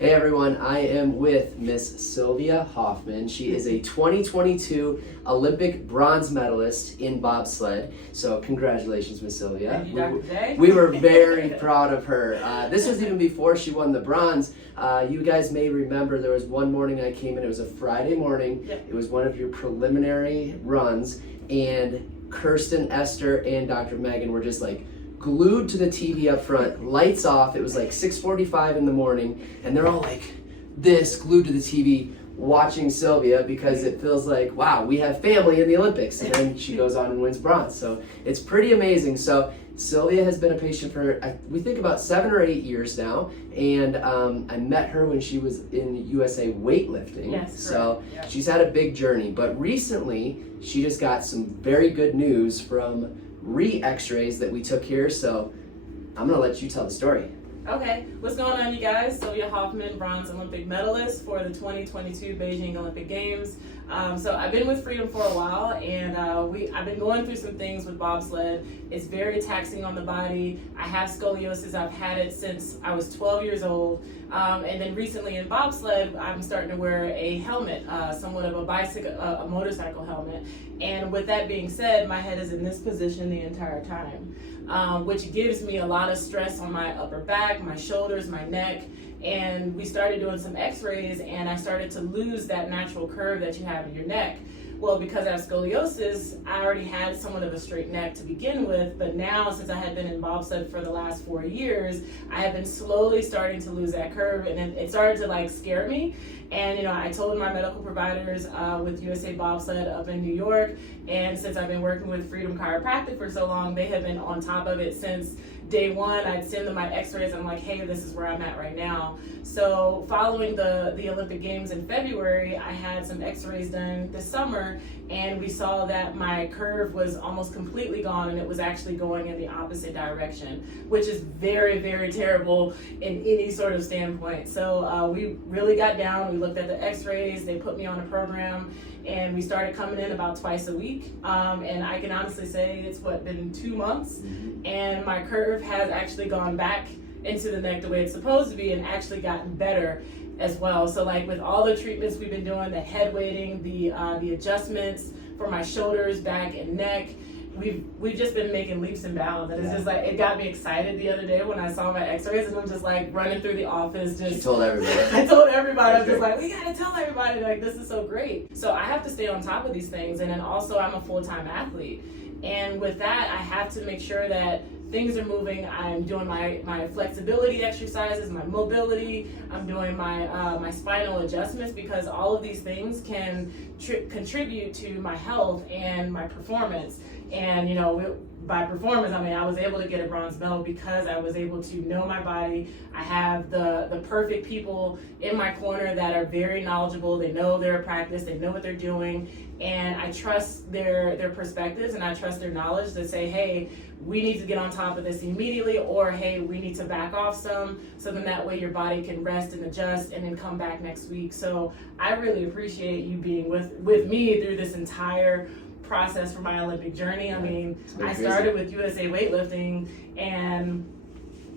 Hey everyone, I am with Miss Sylvia Hoffman. She is a 2022 Olympic Bronze Medalist in bobsled. So congratulations, Miss Sylvia. Thank you, Dr. J. We were very proud of her. This was even before she won the bronze. You guys may remember there was one morning I came in, it was a Friday morning. Yep. It was one of your preliminary runs, and Kirsten, Esther, and Dr. Megan were just like glued to the TV up front, lights off. It was like 6:45 in the morning, and they're all like this, glued to the TV, watching Sylvia, because it feels like, wow, we have family in the Olympics. And then she goes on and wins bronze. So it's pretty amazing. So Sylvia has been a patient for, we think, about 7 or 8 years now. And I met her when she was in USA weightlifting. Yes, so yeah. She's had a big journey. But recently, she just got some very good news from x-rays that we took here, so I'm gonna let you tell the story. Okay, what's going on, you guys? Sylvia Hoffman, bronze Olympic medalist for the 2022 Beijing Olympic Games. So I've been with Freedom for a while, and I've been going through some things with bobsled. It's very taxing on the body. I have scoliosis. I've had it since I was 12 years old. And then recently in bobsled, I'm starting to wear a helmet, somewhat of a motorcycle helmet. And with that being said, my head is in this position the entire time, which gives me a lot of stress on my upper back, my shoulders, my neck. And we started doing some x-rays, and I started to lose that natural curve that you have in your neck. Well, because I have scoliosis, I already had somewhat of a straight neck to begin with, but now, since I had been in bobsled for the last 4 years, I have been slowly starting to lose that curve, and it started to like scare me. And I told my medical providers with USA Bobsled up in New York, and since I've been working with Freedom Chiropractic for so long, they have been on top of it since day one. I'd send them my x-rays. I'm like, hey, this is where I'm at right now. So following the Olympic Games in February, I had some x-rays done this summer, and we saw that my curve was almost completely gone, and it was actually going in the opposite direction, which is very, very terrible in any sort of standpoint. So we really got down. We looked at the x-rays. They put me on a program, and we started coming in about twice a week. And I can honestly say it's been 2 months, and my curve has actually gone back into the neck the way it's supposed to be, and actually gotten better as well. So like with all the treatments we've been doing, the head weighting, the adjustments for my shoulders, back, and neck, we've just been making leaps and bounds. And it's just like, it got me excited the other day when I saw my x-rays, and I'm just like running through the office. She told everybody. I told everybody. I'm just like, we gotta tell everybody, like, this is so great. So I have to stay on top of these things. And then also I'm a full-time athlete. And with that, I have to make sure that things are moving. I'm doing my flexibility exercises, my mobility. I'm doing my spinal adjustments, because all of these things can contribute to my health and my performance. And by performance, I mean I was able to get a bronze medal because I was able to know my body. I have the perfect people in my corner that are very knowledgeable. They know their practice, they know what they're doing, and I trust their perspectives, and I trust their knowledge to say, hey, we need to get on top of this immediately, or hey, we need to back off some, so then that way your body can rest and adjust and then come back next week. So I really appreciate you being with me through this entire process for my Olympic journey. I mean, I started with USA weightlifting, and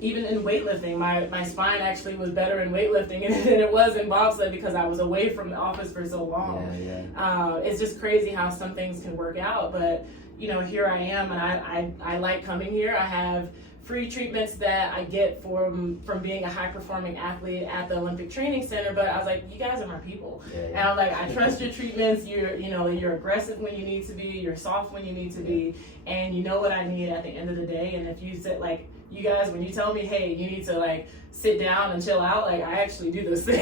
even in weightlifting, my spine actually was better in weightlifting than it was in bobsled, because I was away from the office for so long. It's just crazy how some things can work out, but here I am, and I like coming here. I have free treatments that I get from being a high-performing athlete at the Olympic Training Center, but I was like, you guys are my people. And I'm like, I trust your treatments. You're aggressive when you need to be, you're soft when you need to be, and you know what I need at the end of the day. And if you said, like, you guys, when you tell me, hey, you need to like sit down and chill out, like I actually do those things.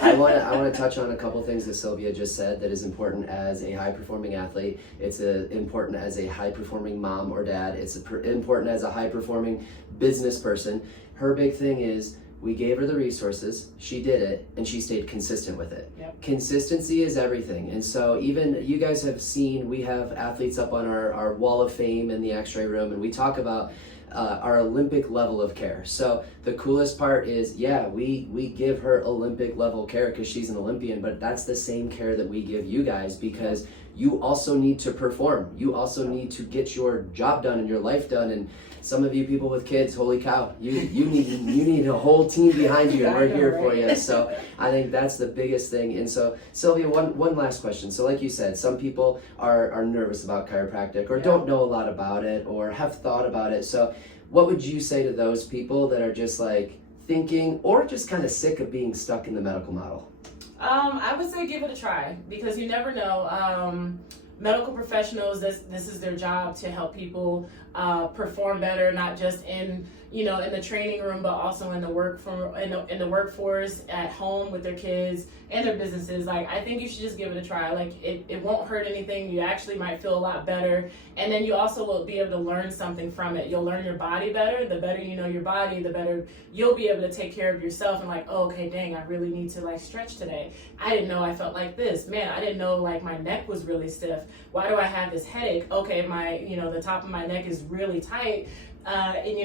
I want to touch on a couple things that Sylvia just said that is important as a high-performing athlete. It's important as a high-performing mom or dad. It's important as a high-performing business person. Her big thing is, we gave her the resources, she did it, and she stayed consistent with it. Yep. Consistency is everything. And so even you guys have seen, we have athletes up on our wall of fame in the x-ray room, and we talk about our Olympic level of care. So the coolest part is, we give her Olympic level care because she's an Olympian, but that's the same care that we give you guys, because you also need to perform. You also need to get your job done and your life done. And some of you people with kids, holy cow, you need a whole team behind you, and we're here for you. So I think that's the biggest thing. And so Sylvia, one last question. So like you said, some people are nervous about chiropractic or don't know a lot about it or have thought about it. So what would you say to those people that are just like thinking or just kind of sick of being stuck in the medical model? I would say give it a try, because you never know. Medical professionals, this is their job to help people perform better, not just in the training room, but also in the workforce, at home with their kids and their businesses. Like, I think you should just give it a try. Like, it won't hurt anything. You actually might feel a lot better, and then you also will be able to learn something from it. You'll learn your body better. The better you know your body, the better you'll be able to take care of yourself. And like, oh, okay, dang, I really need to like stretch today. I didn't know I felt like this. Man, I didn't know like my neck was really stiff. Why do I have this headache? Okay, my the top of my neck is really tight. And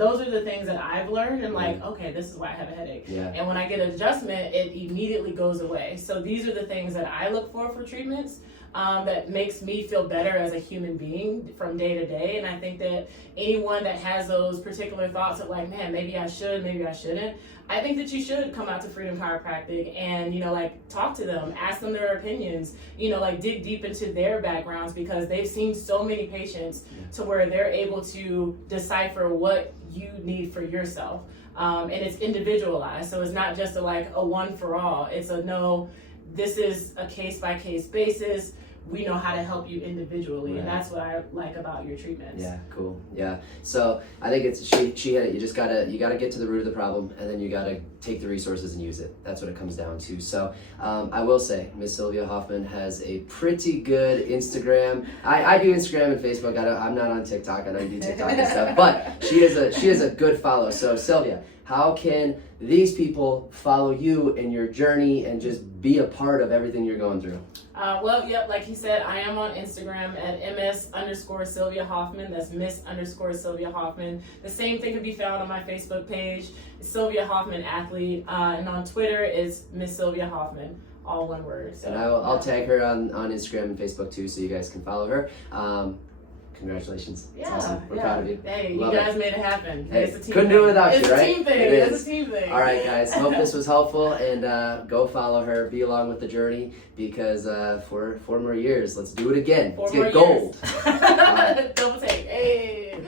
those are the things that I've learned, and like, okay, this is why I have a headache. Yeah. And when I get an adjustment, it immediately goes away. So these are the things that I look for treatments, that makes me feel better as a human being from day to day. And I think that anyone that has those particular thoughts of like, man, maybe I should, maybe I shouldn't, I think that you should come out to Freedom Chiropractic and, talk to them, ask them their opinions, dig deep into their backgrounds, because they've seen so many patients to where they're able to decipher what you need for yourself. And it's individualized. So it's not just a one for all. It's no, this is a case by case basis. We know how to help you individually, and that's what I like about your treatments. Yeah, cool. Yeah. So I think it's she hit it. You gotta get to the root of the problem, and then you gotta take the resources and use it. That's what it comes down to. So I will say, Miss Sylvia Hoffman has a pretty good Instagram. I do Instagram and Facebook. I'm not on TikTok. I don't do TikTok and stuff, but she is a good follow. So Sylvia, how can these people follow you in your journey and just be a part of everything you're going through? Like he said, I am on Instagram at ms_Sylvia Hoffman. That's Miss_Sylvia Hoffman. The same thing can be found on my Facebook page, Sylvia Hoffman Athlete, and on Twitter is Miss Sylvia Hoffman, all one word. So, and I'll tag her on Instagram and Facebook too, so you guys can follow her. Congratulations. It's awesome. We're proud of you. Hey, Love you guys it. made it happen. Hey, it's a team couldn't thing. do it without it's you, right? It's a team thing. It's a team thing. All right, guys. Hope this was helpful, and go follow her. Be along with the journey, because for 4 more years, let's do it again. Let's get gold. Double take. Hey.